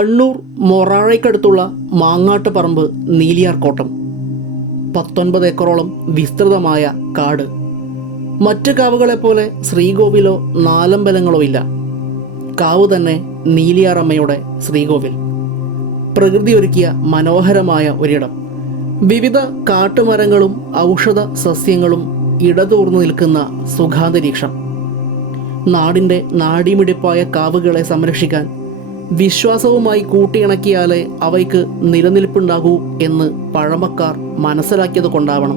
കണ്ണൂർ മൊറാഴയ്ക്കടുത്തുള്ള മാങ്ങാട്ടുപറമ്പ് നീലിയാർകോട്ടം 19 ഏക്കറോളം വിസ്തൃതമായ കാട്. മറ്റ് കാവുകളെപ്പോലെ ശ്രീകോവിലോ നാലമ്പലങ്ങളോ ഇല്ല. കാവ് തന്നെ നീലിയാറമ്മയുടെ ശ്രീകോവിൽ. പ്രകൃതി ഒരുക്കിയ മനോഹരമായ ഒരിടം. വിവിധ കാട്ടുമരങ്ങളും ഔഷധ സസ്യങ്ങളും ഇടതൂർന്നു നിൽക്കുന്ന സുഖാന്തരീക്ഷം. നാടിൻ്റെ നാടിമിടിപ്പായ കാവുകളെ സംരക്ഷിക്കാൻ വിശ്വാസവുമായി കൂട്ടിയിണക്കിയാലേ അവയ്ക്ക് നിലനിൽപ്പുണ്ടാകൂ എന്ന് പഴമക്കാർ മനസ്സിലാക്കിയത് കൊണ്ടാവണം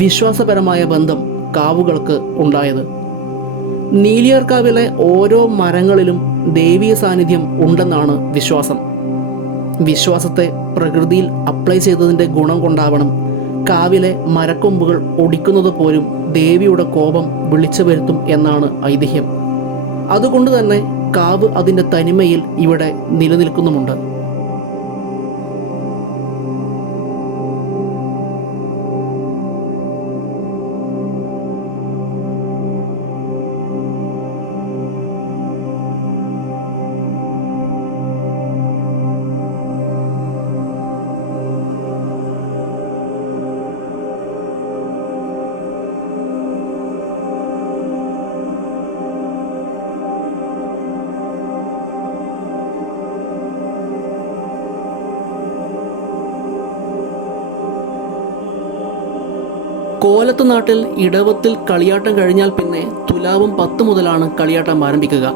വിശ്വാസപരമായ ബന്ധം കാവുകൾക്ക് ഉണ്ടായത്. നീലിയാർക്കാവിലെ ഓരോ മരങ്ങളിലും ദൈവീയ സാന്നിധ്യം ഉണ്ടെന്നാണ് വിശ്വാസം. വിശ്വാസത്തെ പ്രകൃതിയിൽ അപ്ലൈ ചെയ്തതിൻ്റെ ഗുണം കൊണ്ടാവണം കാവിലെ മരക്കൊമ്പുകൾ ഒടിക്കുന്നത് പോലും ദേവിയുടെ കോപം വിളിച്ചു വരുത്തും എന്നാണ് ഐതിഹ്യം. അതുകൊണ്ട് തന്നെ കാവ് അതിൻ്റെ തനിമയിൽ ഇവിടെ നിലനിൽക്കുന്നുമുണ്ട്. കോലത്ത് നാട്ടിൽ ഇടവത്തിൽ കളിയാട്ടം കഴിഞ്ഞാൽ പിന്നെ തുലാവും 10 മുതലാണ് കളിയാട്ടം ആരംഭിക്കുക.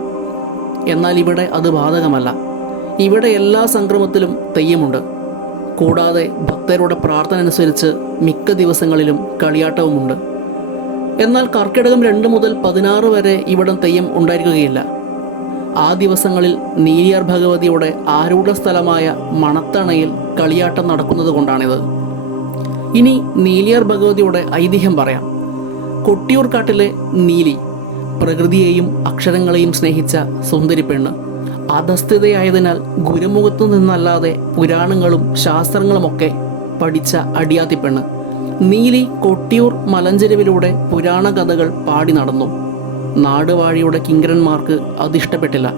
എന്നാൽ ഇവിടെ അത് ബാധകമല്ല. ഇവിടെ എല്ലാ സംക്രമത്തിലും തെയ്യമുണ്ട്. കൂടാതെ ഭക്തരുടെ പ്രാർത്ഥന അനുസരിച്ച് മിക്ക ദിവസങ്ങളിലും കളിയാട്ടവുമുണ്ട്. എന്നാൽ കർക്കിടകം 2 മുതൽ 16 വരെ ഇവിടം തെയ്യം ഉണ്ടായിരിക്കുകയില്ല. ആ ദിവസങ്ങളിൽ നീലിയാർ ഭഗവതിയുടെ ആരൂഢ സ്ഥലമായ മണത്തണയിൽ കളിയാട്ടം നടക്കുന്നത് കൊണ്ടാണിത്. ഇനി നീലിയാർ ഭഗവതിയുടെ ഐതിഹ്യം പറയാം. കൊട്ടിയൂർ കാട്ടിലെ നീലി, പ്രകൃതിയെയും അക്ഷരങ്ങളെയും സ്നേഹിച്ച സുന്ദരി പെണ്ണ്. അധസ്ഥിതയായതിനാൽ ഗുരുമുഖത്തു നിന്നല്ലാതെ പുരാണങ്ങളും ശാസ്ത്രങ്ങളുമൊക്കെ പഠിച്ച അടിയാത്തി പെണ്ണ്. നീലി കൊട്ടിയൂർ മലഞ്ചെരുവിലൂടെ പുരാണ കഥകൾ പാടി നടന്നു. നാടുവാഴിയുടെ കിങ്കരന്മാർക്ക് അതിഷ്ടപ്പെട്ടില്ല.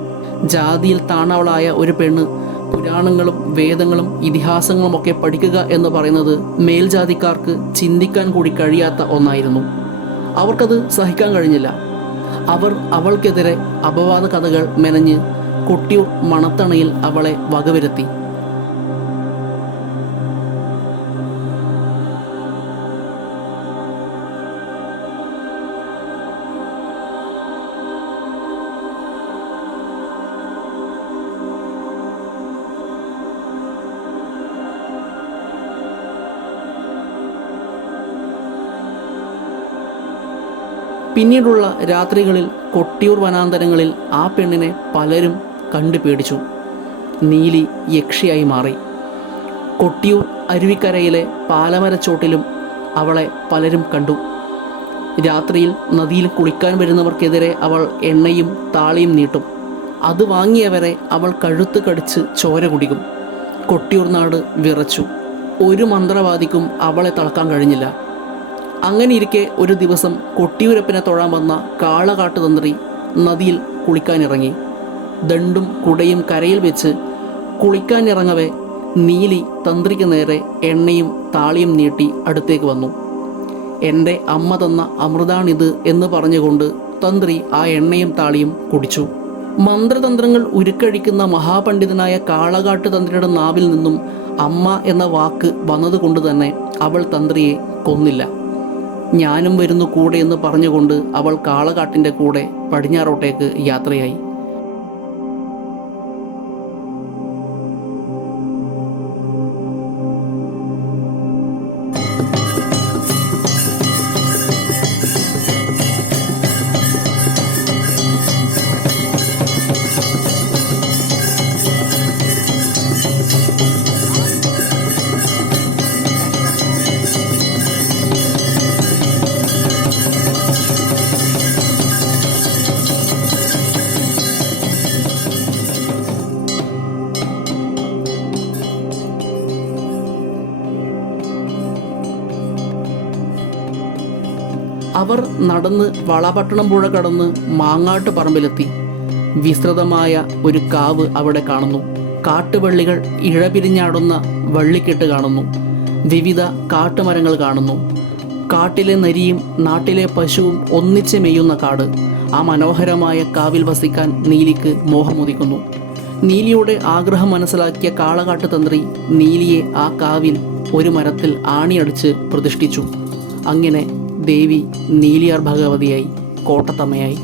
ജാതിയിൽ താണവളായ ഒരു പെണ്ണ് പുരാണങ്ങളും വേദങ്ങളും ഇതിഹാസങ്ങളുമൊക്കെ പഠിക്കുക എന്ന് പറയുന്നത് മേൽജാതിക്കാർക്ക് ചിന്തിക്കാൻ കൂടി കഴിയാത്ത ഒന്നായിരുന്നു. അവർക്കത് സഹിക്കാൻ കഴിഞ്ഞില്ല. അവർ അവൾക്കെതിരെ അപവാദ കഥകൾ മെനഞ്ഞ് കൊട്ടിയൂർ മണത്തണയിൽ അവളെ വകവരുത്തി. പിന്നീടുള്ള രാത്രികളിൽ കൊട്ടിയൂർ വനാന്തരങ്ങളിൽ ആ പെണ്ണിനെ പലരും കണ്ടു പേടിച്ചു. നീലി യക്ഷിയായി മാറി. കൊട്ടിയൂർ അരുവിക്കരയിലെ പാലമരച്ചോട്ടിലും അവളെ പലരും കണ്ടു. രാത്രിയിൽ നദിയിൽ കുളിക്കാൻ വരുന്നവർക്കെതിരെ അവൾ എണ്ണയും താളിയും നീട്ടും. അത് വാങ്ങിയവരെ അവൾ കഴുത്ത് കടിച്ച് ചോര കുടിക്കും. കൊട്ടിയൂർ നാട് വിറച്ചു. ഒരു മന്ത്രവാദിക്കും അവളെ തളക്കാൻ കഴിഞ്ഞില്ല. അങ്ങനെ ഇരിക്കെ ഒരു ദിവസം കൊട്ടിയൂരപ്പനെ തൊഴാൻ വന്ന കാളകാട്ടുതന്ത്രി നദിയിൽ കുളിക്കാനിറങ്ങി. ദണ്ടും കുടയും കരയിൽ വെച്ച് കുളിക്കാനിറങ്ങവേ നീലി തന്ത്രിക്ക് നേരെ എണ്ണയും താളിയും നീട്ടി അടുത്തേക്ക് വന്നു. എൻ്റെ അമ്മ തന്ന അമൃതാണിത് എന്ന് പറഞ്ഞുകൊണ്ട് തന്ത്രി ആ എണ്ണയും താളിയും കുടിച്ചു. മന്ത്രതന്ത്രങ്ങൾ ഉരുക്കഴിക്കുന്ന മഹാപണ്ഡിതനായ കാളകാട്ടുതന്ത്രിയുടെ നാവിൽ നിന്നും അമ്മ എന്ന വാക്ക് വന്നതുകൊണ്ട് തന്നെ അവൾ തന്ത്രിയെ കൊന്നില്ല. ഞാനും വരുന്നു കൂടെ എന്ന് പറഞ്ഞുകൊണ്ട് അവൾ കാളകാട്ടിൻ്റെ കൂടെ പടിഞ്ഞാറോട്ടേക്ക് യാത്രയായി. അവർ നടന്ന് വളപട്ടണം പുഴ കടന്ന് മാങ്ങാട്ട് പറമ്പിലെത്തി. വിസ്തൃതമായ ഒരു കാവ് അവിടെ കാണുന്നു. കാട്ടുവള്ളികൾ ഇഴപിരിഞ്ഞാടുന്ന വള്ളിക്കെട്ട് കാണുന്നു. വിവിധ കാട്ടുമരങ്ങൾ കാണുന്നു. കാട്ടിലെ നരിയും നാട്ടിലെ പശുവും ഒന്നിച്ച് മെയ്യുന്ന കാട്. ആ മനോഹരമായ കാവിൽ വസിക്കാൻ നീലിക്ക് മോഹമുദിക്കുന്നു. നീലിയുടെ ആഗ്രഹം മനസ്സിലാക്കിയ കാളകാട്ട് തന്ത്രി നീലിയെ ആ കാവിൽ ഒരു മരത്തിൽ ആണിയടിച്ച് പ്രതിഷ്ഠിച്ചു. അങ്ങനെ ദേവി നീലിയാർ ഭഗവതിയായി, കോട്ടത്തമ്മയായി.